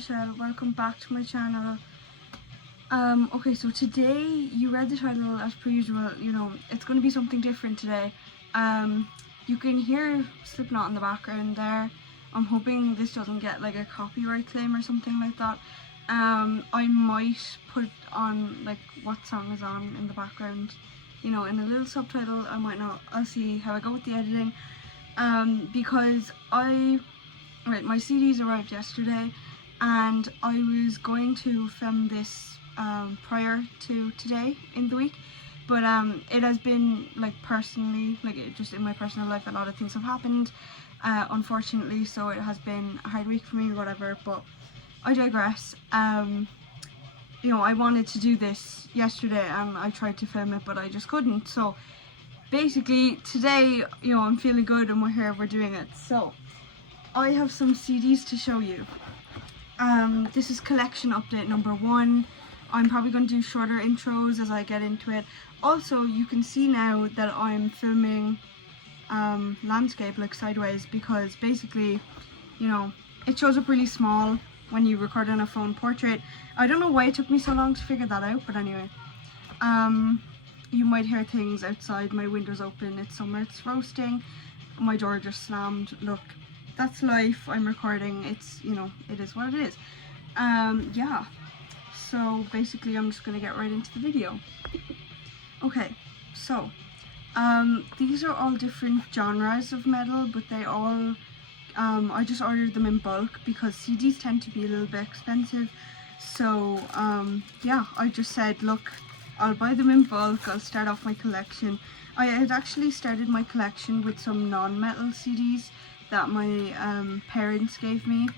Michelle, welcome back to my channel. Okay, so today, you read the title as per usual, you know, it's going to be something different today. You can hear Slipknot in the background there. I'm hoping this doesn't get like a copyright claim or something like that. I might put on like what song is on in the background, you know, in a little subtitle. I might not, I'll see how I go with the editing. Because my CDs arrived yesterday and I was going to film this prior to today in the week, but it has been like personally, just in my personal life, a lot of things have happened unfortunately, so it has been a hard week for me or whatever, but I digress. You know, I wanted to do this yesterday and I tried to film it but I just couldn't, so basically today, you know, I'm feeling good and we're here, we're doing it. So I have some CDs to show you. This is collection update number 1. I'm probably going to do shorter intros as I get into it. Also, you can see now that I'm filming landscape, like sideways, because basically, you know, it shows up really small when you record on a phone portrait. I don't know why it took me so long to figure that out, but anyway. You might hear things outside, my window's open, it's summer, it's roasting, my door just slammed. Look, that's life, I'm recording, it's, you know, it is what it is. Yeah, so basically I'm just gonna get right into the video. Okay, so these are all different genres of metal, but they all, I just ordered them in bulk because CDs tend to be a little bit expensive. So yeah, I just said, look, I'll buy them in bulk, I'll start off my collection. I had actually started my collection with some non-metal CDs that my parents gave me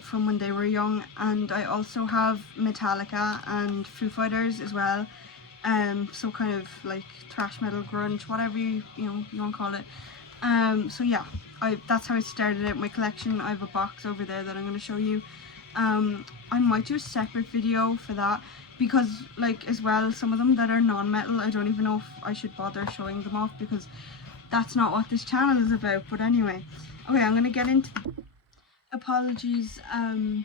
from when they were young, and I also have Metallica and Foo Fighters as well. So kind of like thrash metal, grunge, whatever you want to call it. So yeah, that's how I started out my collection. I have a box over there that I'm going to show you. I might do a separate video for that, because like as well, some of them that are non-metal, I don't even know if I should bother showing them off because that's not what this channel is about. But anyway, okay, I'm gonna get into apologies. I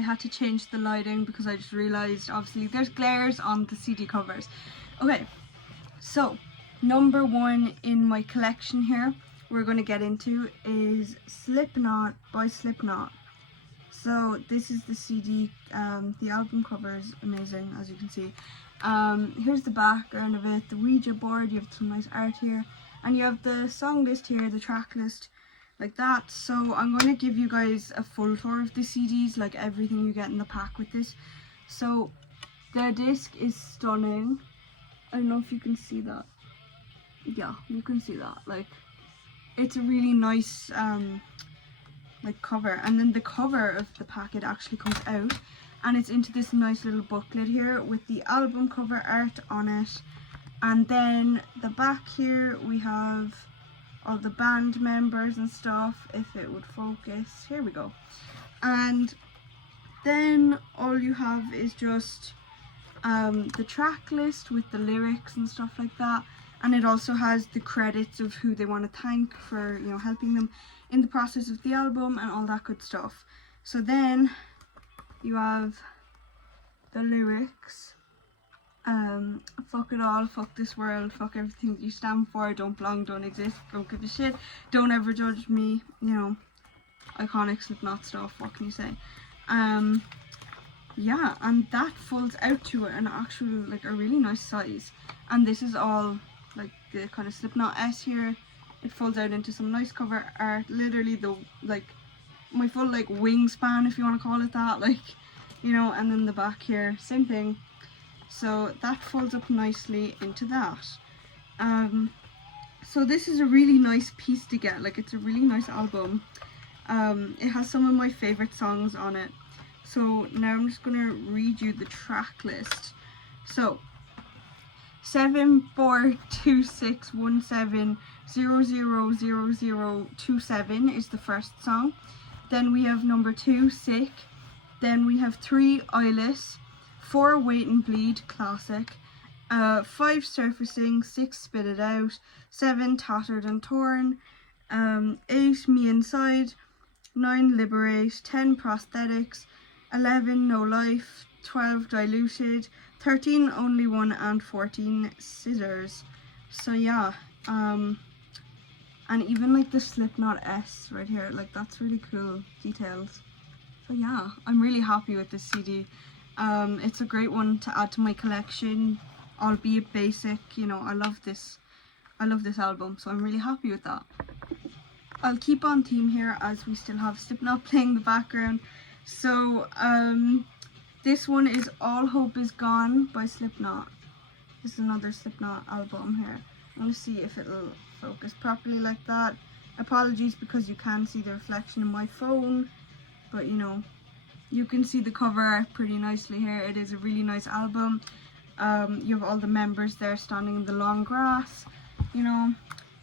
had to change the lighting because I just realized obviously there's glares on the CD covers. Okay, so number 1 in my collection here we're going to get into is Slipknot by Slipknot. So this is the CD, the album cover is amazing, as you can see. Here's the background of it, the Ouija board, you have some nice art here, and you have the song list here, the track list, like that. So I'm going to give you guys a full tour of the CDs, like everything you get in the pack with this. So the disc is stunning. I don't know if you can see that. Yeah, you can see that. Like, it's a really nice like cover, and then the cover of the packet actually comes out and it's into this nice little booklet here with the album cover art on it, and then the back here we have all the band members and stuff, if it would focus. Here we go. And then all you have is just the track list with the lyrics and stuff like that, and it also has the credits of who they want to thank for, you know, helping them in the process of the album and all that good stuff. So then you have the lyrics. Fuck it all, fuck this world, fuck everything that you stand for, don't belong, don't exist, don't give a shit, don't ever judge me, you know, iconic Slipknot stuff, what can you say. Yeah, and that folds out to an actual, like, a really nice size, and this is all like the kind of Slipknot S here. It folds out into some nice cover art, literally the, like, my full, like, wingspan, if you want to call it that, like, you know, and then the back here, same thing. So that folds up nicely into that. So this is a really nice piece to get, like, it's a really nice album. It has some of my favorite songs on it. So now I'm just going to read you the track list. So 742617000027 is the first song. Then we have number 2, Sick. Then we have 3, Eyeless. 4, Wait and Bleed, classic. 5, Surfacing. 6, Spit It Out. 7, Tattered and Torn. 8, Me Inside. 9 Liberate, 10 Prosthetics, 11 No Life, 12 Diluted, 13 Only One, and 14 Scissors. So yeah, and even like the Slipknot S right here, like that's really cool details. So yeah, I'm really happy with this CD. It's a great one to add to my collection, albeit basic. You know, I love this album, so I'm really happy with that. I'll keep on theme here as we still have Slipknot playing in the background. So this one is All Hope Is Gone by Slipknot. This is another Slipknot album here. I'm going to see if it'll focus properly like that. Apologies because you can see the reflection in my phone, but you know, you can see the cover art pretty nicely here. It is a really nice album. You have all the members there standing in the long grass. You know,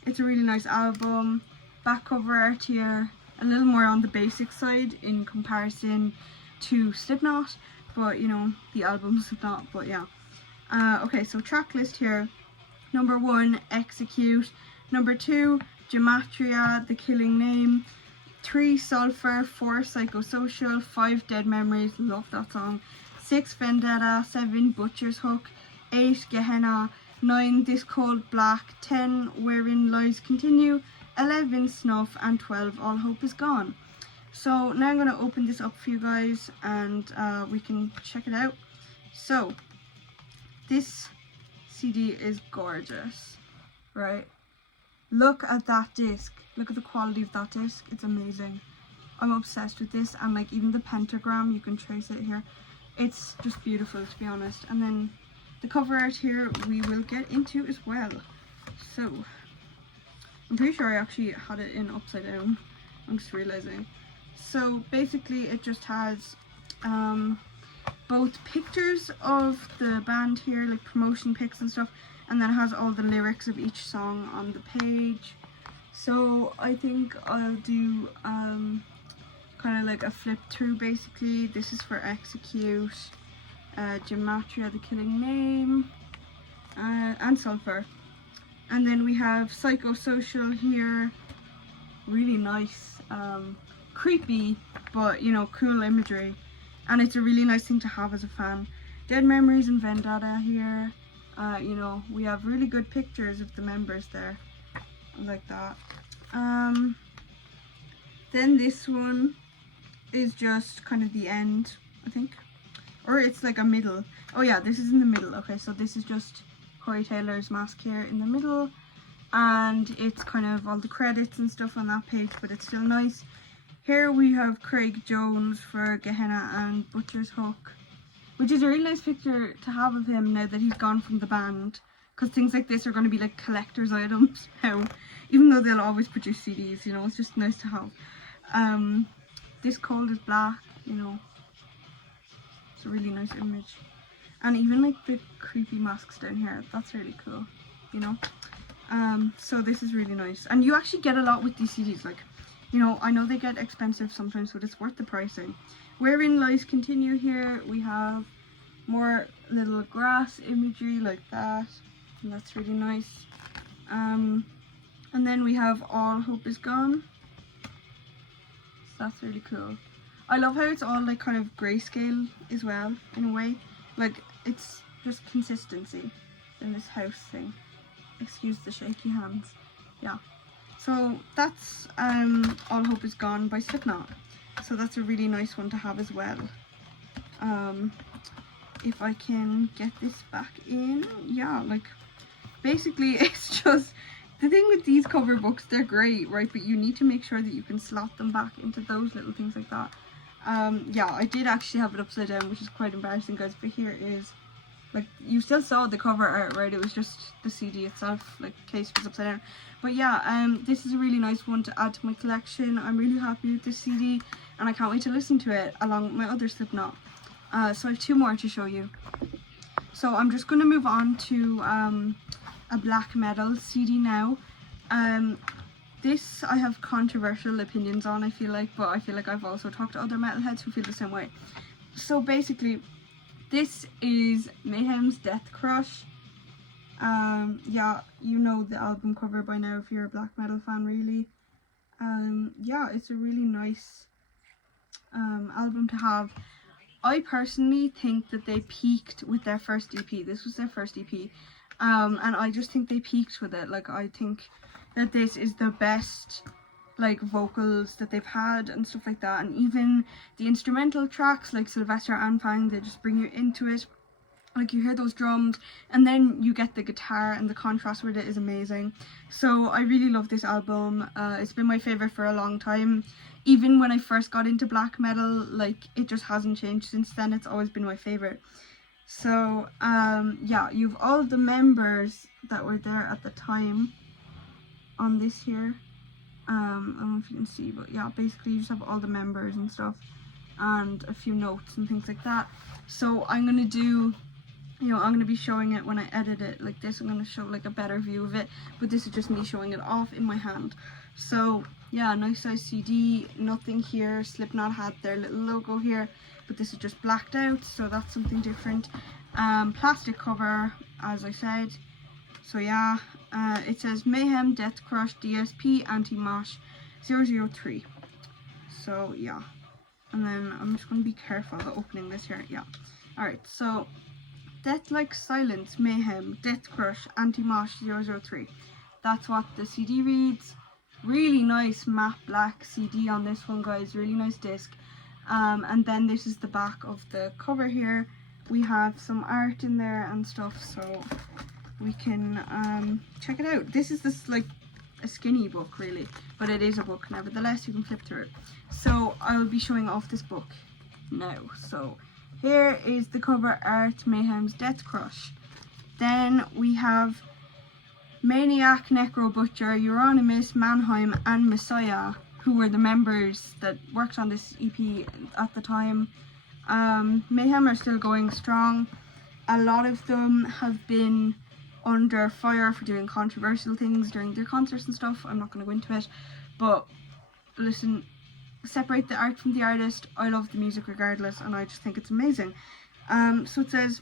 it's a really nice album. Back cover art here, a little more on the basic side in comparison to Slipknot, but you know, the album Slipknot, but yeah. Okay, so track list here. Number 1, Execute. Number 2, Gematria, The Killing Name. 3, Sulphur. 4, Psychosocial. 5, Dead Memories, love that song. 6, Vendetta. 7, Butcher's Hook. 8, Gehenna. 9, This Cold Black. 10, Wherein Lies Continue. 11, Snuff, and 12, All Hope Is Gone. So now I'm going to open this up for you guys and we can check it out. So this CD is gorgeous, right? Look at that disc. Look at the quality of that disc. It's amazing. I'm obsessed with this, and like even the pentagram, you can trace it here. It's just beautiful, to be honest. And then the cover art here we will get into as well. So I'm pretty sure I actually had it in upside down. I'm just realizing. So basically it just has both pictures of the band here, like promotion pics and stuff, and then it has all the lyrics of each song on the page. So I think I'll do kind of like a flip through basically. This is for Execute, Gematria, The Killing Name, and Sulphur. And then we have Psychosocial here, really nice, creepy, but you know, cool imagery. And it's a really nice thing to have as a fan. Dead Memories and Vendetta here. You know, we have really good pictures of the members there. I like that. Then this one is just kind of the end, I think. Or it's like a middle. Oh yeah, this is in the middle. Okay, so this is just Corey Taylor's mask here in the middle, and it's kind of all the credits and stuff on that page, but it's still nice. Here we have Craig Jones for Gehenna and Butcher's Hook, which is a really nice picture to have of him now that he's gone from the band, because things like this are going to be like collector's items now, even though they'll always produce CDs, you know, it's just nice to have. This Cold is Black, you know, it's a really nice image. And even like the creepy masks down here, that's really cool, you know. So this is really nice, and you actually get a lot with these CDs. Like, you know, I know they get expensive sometimes, but it's worth the pricing. Wherein Lies Continue here, we have more little grass imagery like that, and that's really nice. And then we have All Hope Is Gone, so that's really cool. I love how it's all like kind of grayscale as well, in a way. Like, it's just consistency in this house thing. Excuse the shaky hands. Yeah. So that's All Hope Is Gone by Slipknot. So that's a really nice one to have as well. If I can get this back in, yeah, like basically it's just the thing with these cover books, they're great, right? But you need to make sure that you can slot them back into those little things like that. Yeah, I did actually have it upside down, which is quite embarrassing, guys, but here is, like, you still saw the cover art, right? It was just the CD itself, like, case was upside down. But yeah, this is a really nice one to add to my collection. I'm really happy with this CD, and I can't wait to listen to it along with my other Slipknot. So I have 2 more to show you. So I'm just going to move on to a black metal CD now. This I have controversial opinions on, I feel like, but I feel like I've also talked to other metalheads who feel the same way. So basically, this is Mayhem's DEATHCRUSH. Yeah, you know the album cover by now if you're a black metal fan, really. yeah, it's a really nice album to have. I personally think that they peaked with their first EP. This was their first EP, and I just think they peaked with it. Like, I think that this is the best like vocals that they've had and stuff like that, and even the instrumental tracks like Sylvester and Fang, they just bring you into it. Like, you hear those drums and then you get the guitar, and the contrast with it is amazing. So I really love this album. It's been my favourite for a long time. Even when I first got into black metal, like, it just hasn't changed since then. It's always been my favourite. So yeah, you've all the members that were there at the time on this here. I don't know if you can see, but yeah, basically you just have all the members and stuff and a few notes and things like that. So I'm gonna do, you know, I'm gonna be showing it when I edit it like this. I'm gonna show like a better view of it, but this is just me showing it off in my hand. So yeah, nice size CD, nothing here. Slipknot had their little logo here, but this is just blacked out, so that's something different. Plastic cover, as I said. So yeah, it says Mayhem, DEATHCRUSH, DSP, Anti-Mosh 003. So yeah, and then I'm just going to be careful about opening this here. Yeah, alright, so Death Like Silence, Mayhem, DEATHCRUSH, Anti-Mosh 003. That's what the CD reads. Really nice matte black CD on this one, guys. Really nice disc. And then this is the back of the cover here. We have some art in there and stuff, so we can check it out. This is like a skinny book, really, but it is a book nevertheless. You can flip through it. So I'll be showing off this book now. So here is the cover art, Mayhem's DEATHCRUSH. Then we have Maniac, Necro Butcher, Euronymous, Mannheim and Messiah, who were the members that worked on this EP at the time. Mayhem are still going strong. A lot of them have been under fire for doing controversial things during their concerts and stuff. I'm not going to go into it, but listen, separate the art from the artist. I love the music regardless, and I just think it's amazing. So it says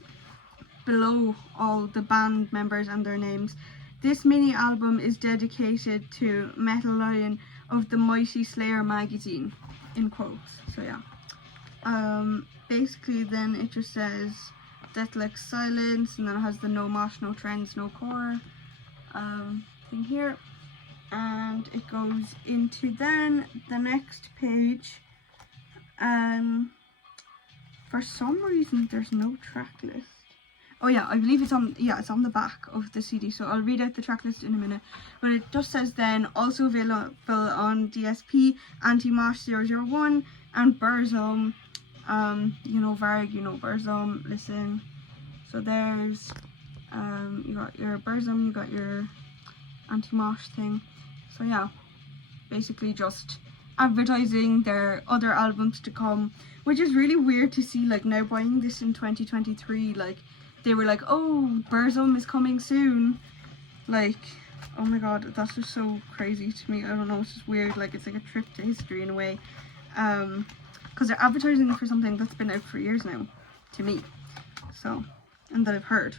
below all the band members and their names, this mini album is dedicated to Metal Lion of the Mighty Slayer magazine, in quotes. So yeah, basically then it just says Death Like Silence, and then it has the no mosh, no trends, no core thing here, and it goes into then the next page. For some reason there's no track list. Oh yeah, I believe it's on, yeah, it's on the back of the CD, so I'll read out the track list in a minute. But it just says then, also available on DSP, Anti-Mosh 001, and Burzum. You know Varg, you know Burzum, listen. So there's, you got your Burzum, you got your Anti-Mosh thing. So yeah, basically just advertising their other albums to come, which is really weird to see, like, now buying this in 2023, like, they were like, oh, Burzum is coming soon. Like, oh my god, that's just so crazy to me. I don't know, it's just weird. Like, it's like a trip to history in a way. Because they're advertising for something that's been out for years now, to me. So, and that I've heard.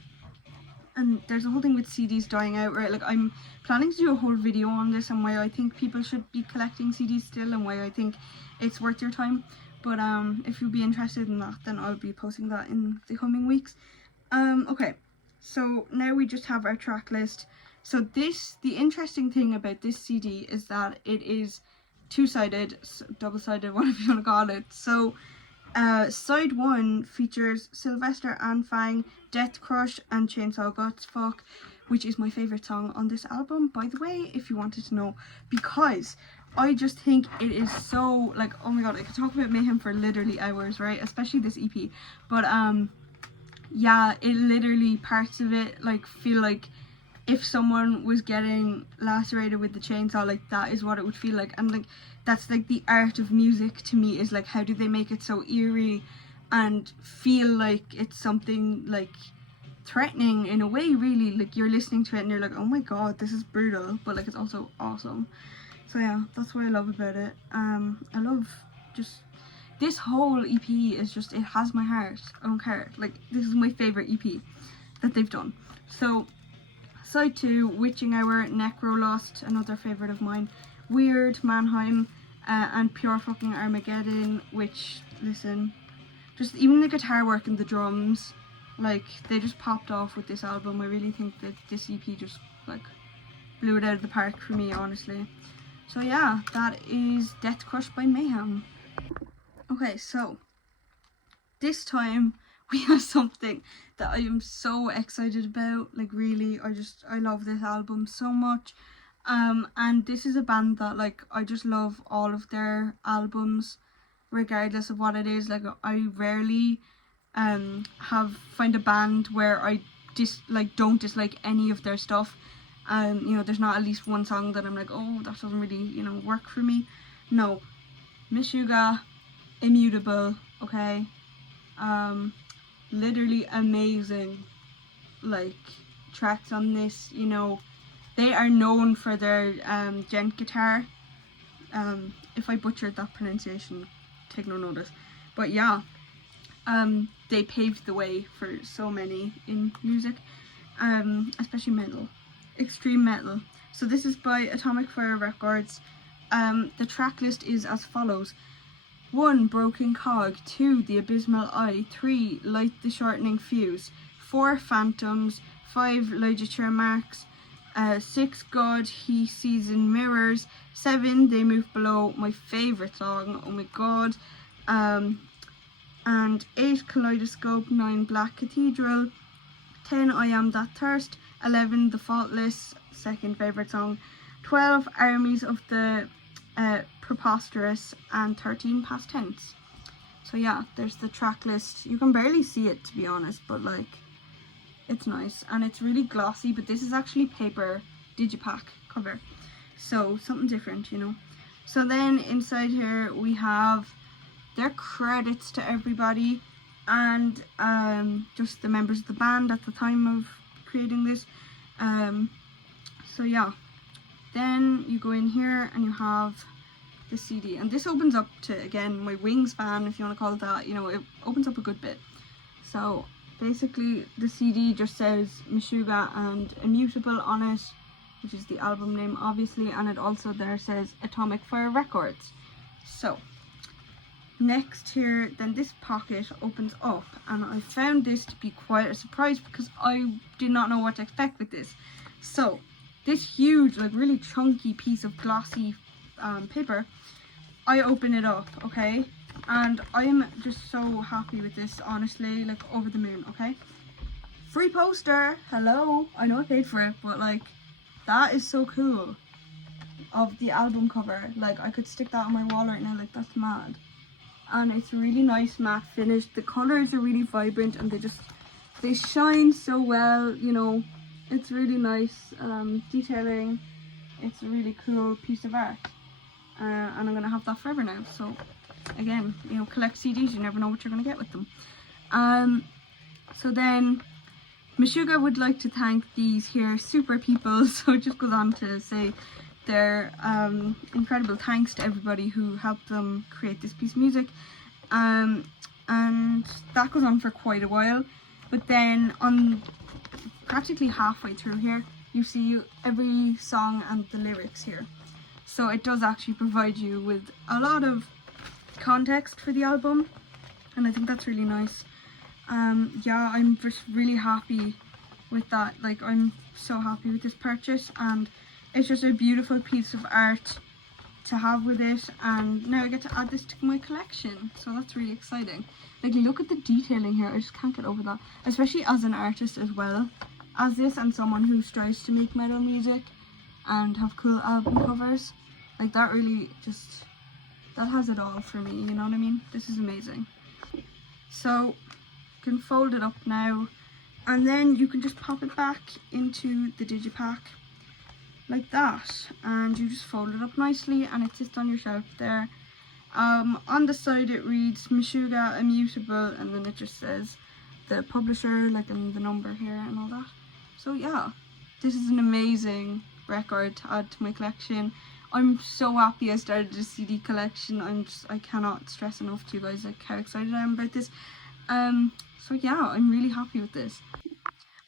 And there's a whole thing with CDs dying out, right? Like, I'm planning to do a whole video on this and why I think people should be collecting CDs still and why I think it's worth your time. But if you'd be interested in that, then I'll be posting that in the coming weeks. Okay, so now we just have our track list. So the interesting thing about this CD is that it is two-sided, double-sided, whatever you want to call it. So side 1 features Sylvester and Fang, DEATHCRUSH and Chainsaw Guts Fuck, which is my favourite song on this album, by the way, if you wanted to know, because I just think it is so, like, oh my god, I could talk about Mayhem for literally hours, right, especially this EP, but yeah, it literally, parts of it, like, feel like if someone was getting lacerated with the chainsaw, like, that is what it would feel like. And, like, that's, like, the art of music to me, is, like, how do they make it so eerie and feel like it's something, like, threatening in a way, really. Like, you're listening to it and you're like, oh my god, this is brutal, but, like, it's also awesome. So yeah, that's what I love about it. I love just, this whole EP is just, it has my heart. I don't care. Like, this is my favourite EP that they've done. So, side 2, Witching Hour, Necro Lost, another favourite of mine. Weird, Mannheim, and Pure Fucking Armageddon, which, listen, just even the guitar work and the drums, like, they just popped off with this album. I really think that this EP just, like, blew it out of the park for me, honestly. So yeah, that is DEATHCRUSH by Mayhem. Okay, so this time we have something that I am so excited about. Like, really, I love this album so much. And this is a band that, like, I just love all of their albums, regardless of what it is. Like, I rarely find a band where I don't dislike any of their stuff. You know, there's not at least one song that I'm like, oh, that doesn't really, you know, work for me. No. Meshuggah, IMMUTABLE, okay? Literally amazing, like, tracks on this, you know. They are known for their gent guitar. If I butchered that pronunciation, take no notice. But yeah, they paved the way for so many in music, especially metal, extreme metal. So this is by Atomic Fire Records. The track list is as follows: 1. Broken Cog. 2. The Abysmal Eye. 3. Light the Shortening Fuse. 4. Phantoms. 5. Ligature Marks. 6. God He Sees in Mirrors. 7. They Move Below, my favourite song, oh my god. And 8. Kaleidoscope. 9. Black Cathedral. 10. I Am That Thirst. 11. The Faultless, second favourite song. 12. Armies of the Preposterous. And 13. Past Tense. So yeah, there's the track list. You can barely see it, to be honest, but like, it's nice and it's really glossy. But this is actually paper digipack cover, so something different, you know. So then inside here we have their credits to everybody and just the members of the band at the time of creating this. So yeah, then you go in here and you have the CD, and this opens up to, again, my wingspan, if you want to call it that. You know, it opens up a good bit. So basically the CD just says Meshuggah and Immutable on it, which is the album name obviously, and it also there says Atomic Fire Records. So next here, then this pocket opens up, and I found this to be quite a surprise because I did not know what to expect with this. So this huge, like, really chunky piece of glossy paper, I open it up, okay, and I'm just so happy with this, honestly, like, over the moon, okay. Free poster, hello, I know I paid for it, but like, that is so cool, of the album cover. Like, I could stick that on my wall right now, like, that's mad. And it's really nice matte finish. The colours are really vibrant and they shine so well, you know. It's really nice detailing. It's a really cool piece of art, and I'm gonna have that forever now. So again, you know, collect CDs, you never know what you're gonna get with them. So then Meshuggah would like to thank these here super people, so it just goes on to say their incredible thanks to everybody who helped them create this piece of music, and that goes on for quite a while. But then on practically halfway through here, you see every song and the lyrics here, so it does actually provide you with a lot of context for the album, and I think that's really nice. Yeah, I'm just really happy with that. Like, I'm so happy with this purchase, and it's just a beautiful piece of art to have with it, and now I get to add this to my collection, so that's really exciting. Like, look at the detailing here, I just can't get over that, especially as an artist as well as this, and someone who strives to make metal music and have cool album covers. Like, that really just, that has it all for me, you know what I mean? This is amazing. So you can fold it up now, and then you can just pop it back into the digipack like that, and you just fold it up nicely and it sits on your shelf there. On the side it reads Meshuggah Immutable, and then it just says the publisher, like, and the number here and all that. So yeah, this is an amazing record to add to my collection. I'm so happy I started a CD collection. I cannot stress enough to you guys like how excited I am about this. So yeah, I'm really happy with this.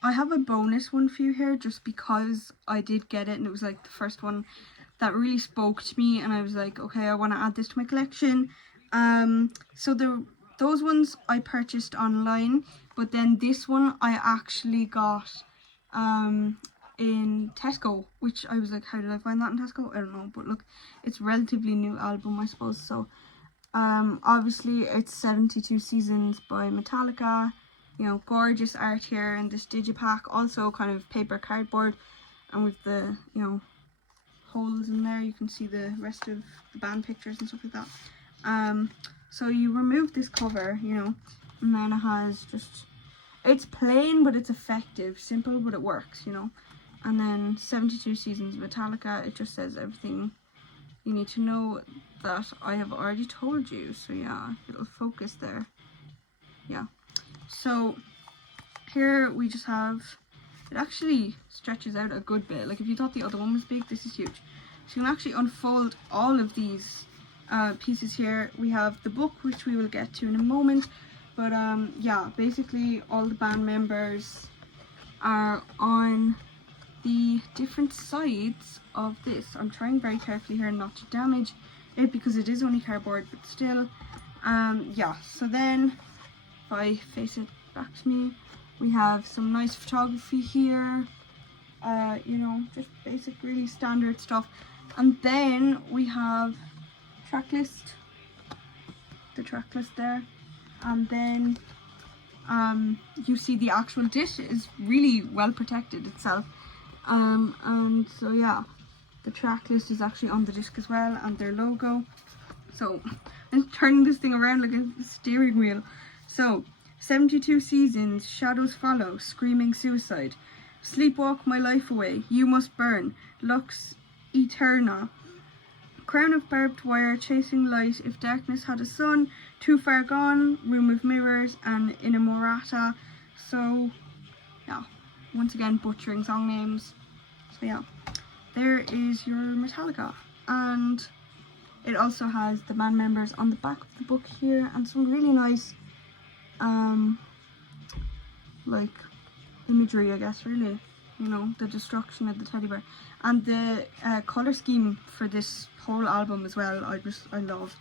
I have a bonus one for you here just because I did get it and it was like the first one that really spoke to me, and I was like, okay, I want to add this to my collection. So those ones I purchased online, but then this one I actually got in Tesco, which I was like, how did I find that in Tesco? I don't know, but look, it's a relatively new album, I suppose. So obviously it's 72 Seasons by Metallica. You know, gorgeous art here in this digipack, also kind of paper cardboard, and with the, you know, holes in there, you can see the rest of the band pictures and stuff like that. So you remove this cover, you know, and then it has just, it's plain but it's effective, simple but it works, you know. And then 72 Seasons Metallica, it just says everything you need to know that I have already told you. So yeah, it'll focus there. Yeah. So here we just have, it actually stretches out a good bit. Like if you thought the other one was big, this is huge. So you can actually unfold all of these pieces here. We have the book, which we will get to in a moment. But yeah, basically all the band members are on the different sides of this. I'm trying very carefully here not to damage it because it is only cardboard, but still. Yeah, so then if I face it back to me, we have some nice photography here, you know, just basic, really standard stuff. And then we have track list, the track list there, and then you see the actual disc is really well protected itself. And so yeah, the track list is actually on the disc as well, and their logo. So I'm turning this thing around like a steering wheel. So 72 Seasons, Shadows Follow, Screaming Suicide, Sleepwalk My Life Away, You Must Burn, Lux Eterna, Crown of Barbed Wire, Chasing Light, If Darkness Had a Sun, Too Far Gone, Room of Mirrors, and Inamorata. So yeah, once again butchering song names. So yeah, there is your Metallica, and it also has the band members on the back of the book here, and some really nice like imagery, I guess, really, you know, the destruction of the teddy bear, and the color scheme for this whole album as well, I love.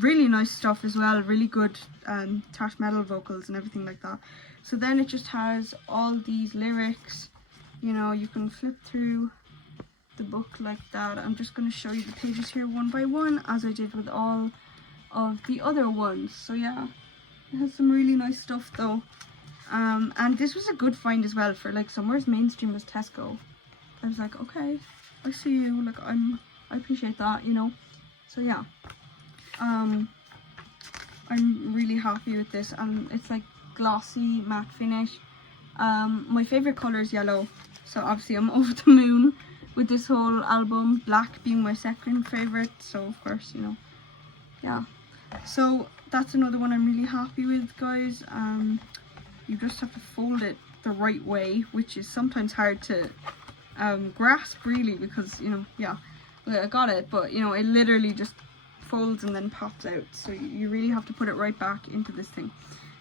Really nice stuff as well, really good thrash metal vocals and everything like that. So then it just has all these lyrics, you know, you can flip through the book like that. I'm just going to show you the pages here one by one, as I did with all of the other ones. So yeah, it has some really nice stuff though. And this was a good find as well for like somewhere as mainstream as Tesco. I was like, okay, I see you, like I appreciate that, you know. So yeah, I'm really happy with this, and it's like glossy matte finish. My favorite color is yellow, so obviously I'm over the moon with this whole album, black being my second favorite, so of course, you know, yeah. So that's another one I'm really happy with, guys. You just have to fold it the right way, which is sometimes hard to grasp really, because, you know, yeah, I got it, but you know, it literally just folds and then pops out, so you really have to put it right back into this thing.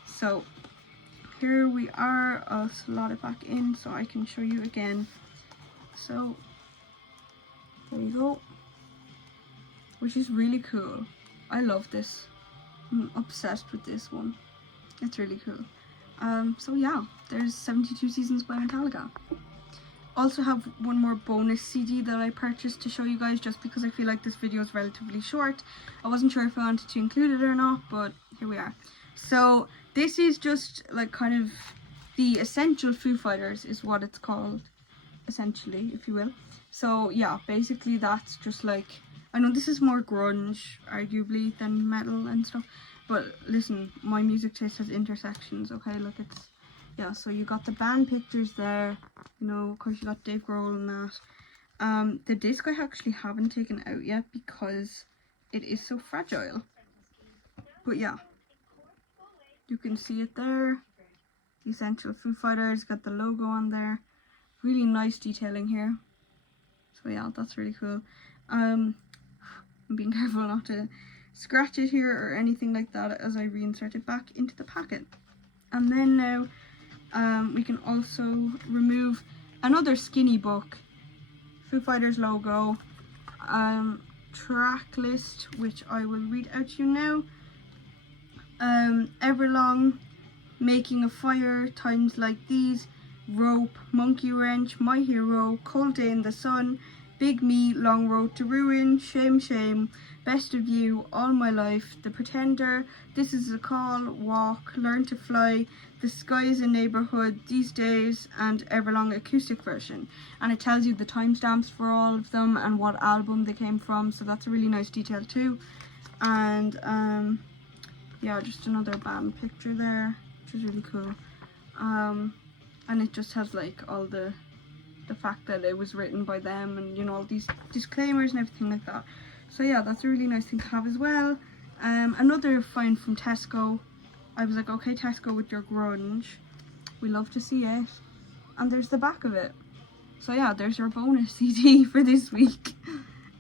So here we are. I'll slot it back in so I can show you again. So there you go, which is really cool. I love this. I'm obsessed with this one. It's really cool. So yeah, there's 72 Seasons by Metallica. Also have one more bonus CD that I purchased to show you guys, just because I feel like this video is relatively short. I wasn't sure if I wanted to include it or not, but here we are. So this is just like kind of the essential Foo Fighters is what it's called, essentially, if you will. So yeah, basically that's just like, I know this is more grunge arguably than metal and stuff, but listen, my music taste has intersections, okay? Look, it's, yeah, so you got the band pictures there, you know, of course you got Dave Grohl and that. The disc I actually haven't taken out yet because it is so fragile. But yeah, you can see it there. The Essential Foo Fighters, got the logo on there. Really nice detailing here. So yeah, that's really cool. I'm being careful not to scratch it here or anything like that as I reinsert it back into the packet. And then now we can also remove another skinny book, Foo Fighters logo, track list, which I will read out to you now. Everlong, Making a Fire, Times Like These, Rope, Monkey Wrench, My Hero, Cold Day in the Sun, Big Me, Long Road to Ruin, Shame Shame, Best of You, All My Life, The Pretender, This Is a Call, Walk, Learn to Fly, The Sky is a Neighborhood, These Days, and Everlong acoustic version. And it tells you the timestamps for all of them and what album they came from, so that's a really nice detail too. And yeah, just another band picture there, which is really cool. And it just has like all the fact that it was written by them, and you know, all these disclaimers and everything like that. So yeah, that's a really nice thing to have as well. Another find from Tesco. I was like, okay, Tesco with your grunge, we love to see it. And there's the back of it. So yeah, there's your bonus CD for this week.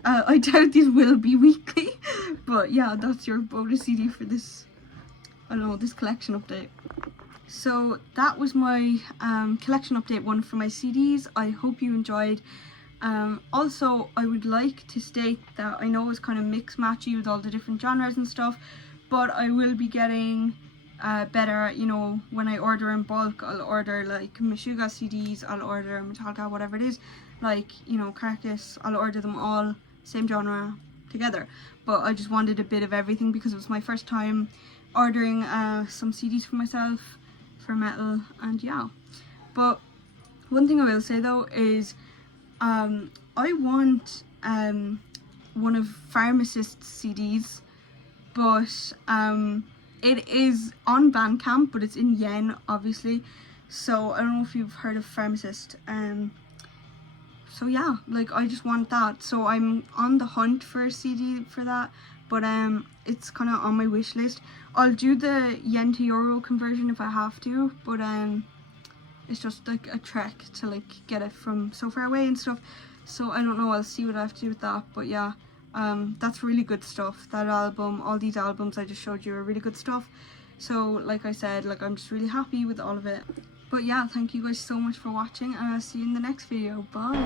I doubt these will be weekly, but yeah, that's your bonus CD for this, I don't know, this collection update. So that was my collection update one for my CDs. I hope you enjoyed. Also, I would like to state that I know it's kind of mix matchy with all the different genres and stuff, but I will be getting better at, you know, when I order in bulk, I'll order like Meshuggah CDs, I'll order Metallica, whatever it is, like, you know, Carcass, I'll order them all, same genre, together. But I just wanted a bit of everything because it was my first time ordering some CDs for myself for metal, and yeah. But one thing I will say though is I want one of Pharmacist's CDs, but it is on Bandcamp, but it's in yen obviously, so I don't know if you've heard of Pharmacist. So yeah, like I just want that, so I'm on the hunt for a CD for that, but it's kind of on my wish list. I'll do the yen to euro conversion if I have to, but it's just like a trek to like get it from so far away and stuff, so I don't know, I'll see what I have to do with that. But yeah, that's really good stuff, that album. All these albums I just showed you are really good stuff, so like I said, like I'm just really happy with all of it. But yeah, thank you guys so much for watching, and I'll see you in the next video. Bye.